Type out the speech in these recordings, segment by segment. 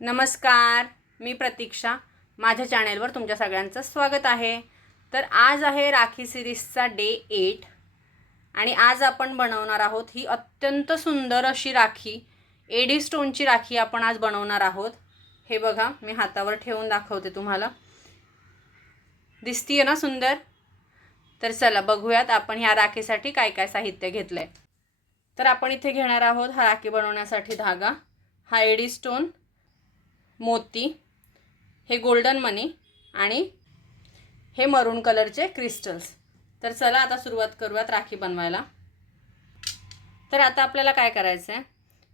नमस्कार, मी प्रतीक्षा. माझ्या चॅनेलवर तुमच्या सगळ्यांचं स्वागत आहे. तर आज आहे राखी सिरीजचा डे 8 आणि आज आपण बनवणार आहोत ही अत्यंत सुंदर अशी राखी. एडी स्टोनची राखी आपण आज बनवणार आहोत. हे बघा, मी हातावर ठेवून दाखवते तुम्हाला. दिसतीये ना सुंदर? तर चला बघूयात आपण ह्या राखीसाठी काय काय साहित्य घेतलंय. तर आपण इथे घेणार आहोत हा राखी बनवण्यासाठी धागा, हा एडी स्टोन, मोती, हे गोल्डन मनी आणि हे मरून कलरचे क्रिस्टल्स. तर चला आता सुरुवात करूयात राखी बनवायला. तर आता आपल्याला काय करायचं आहे,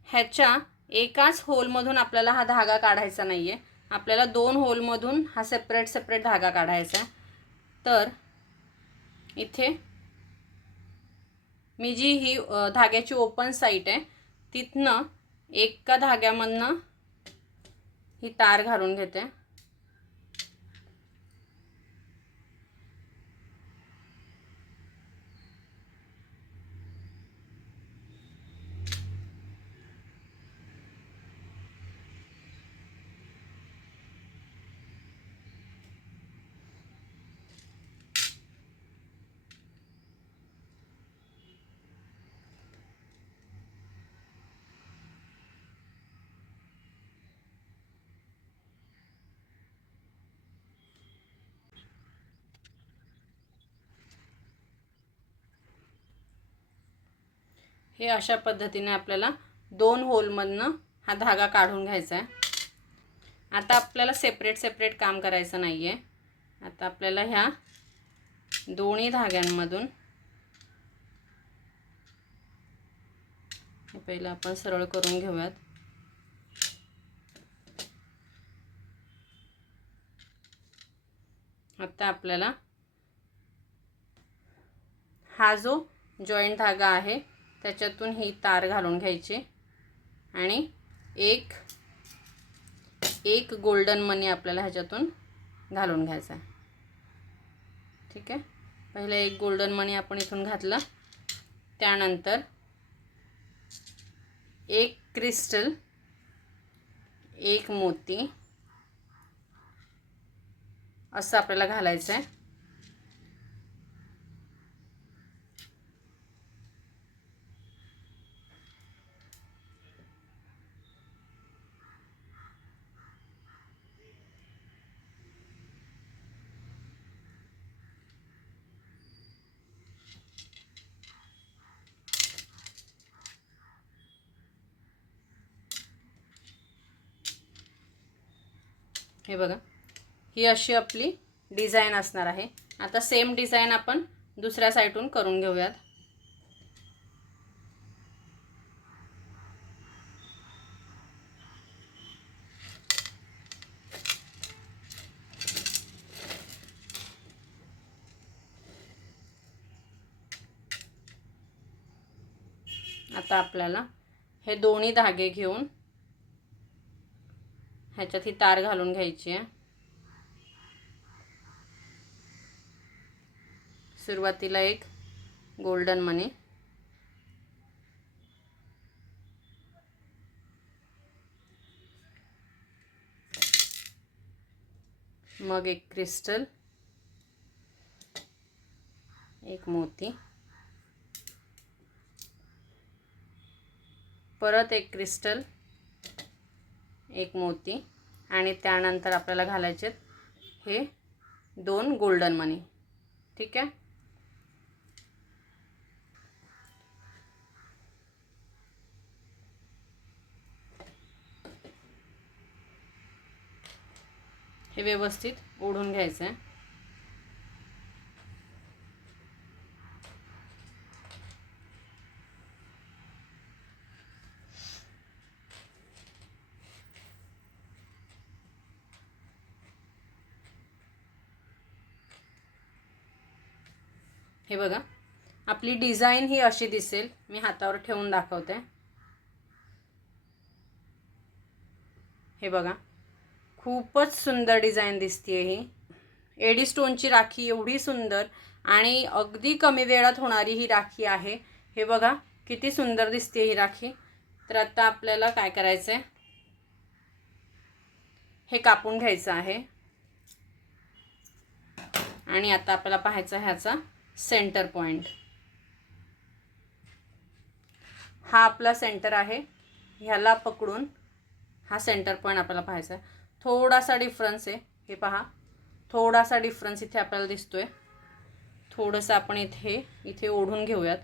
ह्याच्या एकाच होलमधून आपल्याला हा धागा काढायचा नाही आहे. आपल्याला 2 होलमधून हा सेपरेट धागा काढायचा आहे. तर इथे मी जी ही धाग्याची ओपन साईड आहे तिथनं एका धाग्यामधनं ही तार घालून घेते. हे अशा पद्धतीने आपल्याला 2 होलमधनं हा धागा काढून घ्यायचा आहे. आता आपल्याला सेपरेट काम करायचं नाही आहे. आता आपल्याला ह्या दोन्ही धाग्यांमधून हे पहिलं आपण सरळ करून घेऊयात. आता आपल्याला हा जो जॉईंट धागा आहे त्याच्यातून ही तार घालून घ्यायची आणि एक गोल्डन मनी आपल्याला ह्याच्यातून घालून घ्यायचा आहे. ठीक आहे, पहिले एक गोल्डन मनी आपण इथून घातला, त्यानंतर एक क्रिस्टल, एक मोती असं आपल्याला घालायचं आहे. हे बघा, ही अशी आपली डिझाइन असणार आहे. आता सेम डिझाइन आपण दुसऱ्या साईडून करून घेऊयात. आता आपल्याला हे दोन्ही धागे घेऊन ह्याच्यात ही तार घालून घ्यायची आहे. सुरुवातीला एक गोल्डन मनी, मग एक क्रिस्टल, एक मोती, परत एक क्रिस्टल, एक मोती आणि त्यानंतर आपल्याला घालायचे हे 2 गोल्डन मनी. ठीक आहे, हे व्यवस्थित ओढून घ्यायचं आहे. हे बघा, आपली डिझाइन ही अशी दिसेल. मी हातावर ठेवून दाखवते. हे बघा, खूपच सुंदर डिझाइन दिसते ही. एडी स्टोनची राखी एवढी सुंदर आणि अगदी कमी वेळात होणारी ही राखी आहे. हे बघा किती सुंदर दिसते ही राखी. तर आता आपल्याला काय करायचं आहे, हे कापून घ्यायचं आहे आणि आता आपल्याला पाहायचा ह्याचा सेंटर पॉइंट. हा आपला सेंटर आहे, ह्याला पकडून हा सेंटर पॉइंट आपल्याला पाहायचा आहे. थोडासा डिफरन्स आहे, हे पहा थोडासा डिफरन्स इथे आपल्याला दिसतोय. थोडंसं आपण इथे ओढून घेऊयात.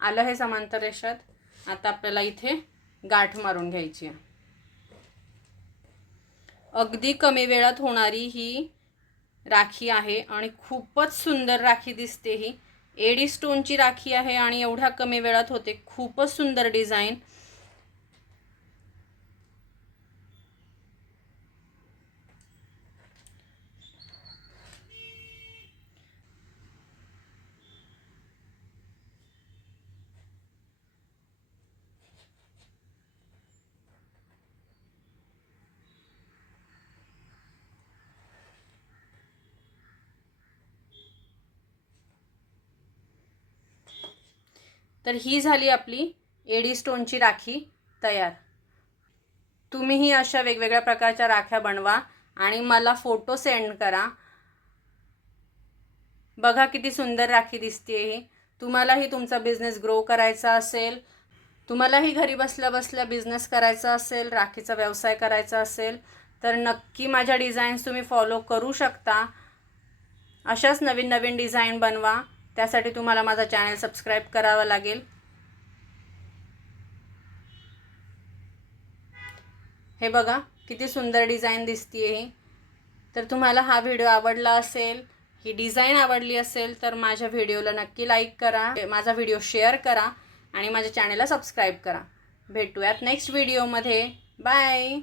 आलं हे समांतर रेषात. आता आपल्याला इथे गाठ मारून घ्यायची आहे. अगदी कमी वेळात होणारी ही राखी आहे आणि खूपच सुंदर राखी दिसते. ही एडी स्टोनची राखी आहे आणि एवढ्या कमी वेळात होते. खूपच सुंदर डिझाईन. तर ही झाली आपली एडी स्टोनची राखी तयार. तुम्हीही अशा वेगवेगळ्या प्रकारच्या राख्या बनवा आणि मला फोटो सेंड करा. बघा किती सुंदर राखी दिसते ही. तुम्हालाही तुमचा बिझनेस ग्रो करायचा असेल, तुम्हालाही घरी बसल्या बसल्या बिझनेस करायचा असेल, राखीचा व्यवसाय करायचा असेल तर नक्की माझ्या डिझाईन्स तुम्ही फॉलो करू शकता. अशाच नवीन नवीन डिझाईन बनवा. त्यासाठी तुम्हाला माझा चॅनल सबस्क्राईब करावा लागेल. हे बघा किती सुंदर डिझाईन दिसते ही. तर तुम्हाला हा व्हिडिओ आवडला असेल, ही डिझाईन आवडली असेल तर माझ्या व्हिडिओला नक्की लाईक करा, माझा व्हिडिओ शेअर करा आणि माझ्या चॅनलला सबस्क्राईब करा. भेटूयात नेक्स्ट व्हिडिओमध्ये. बाय.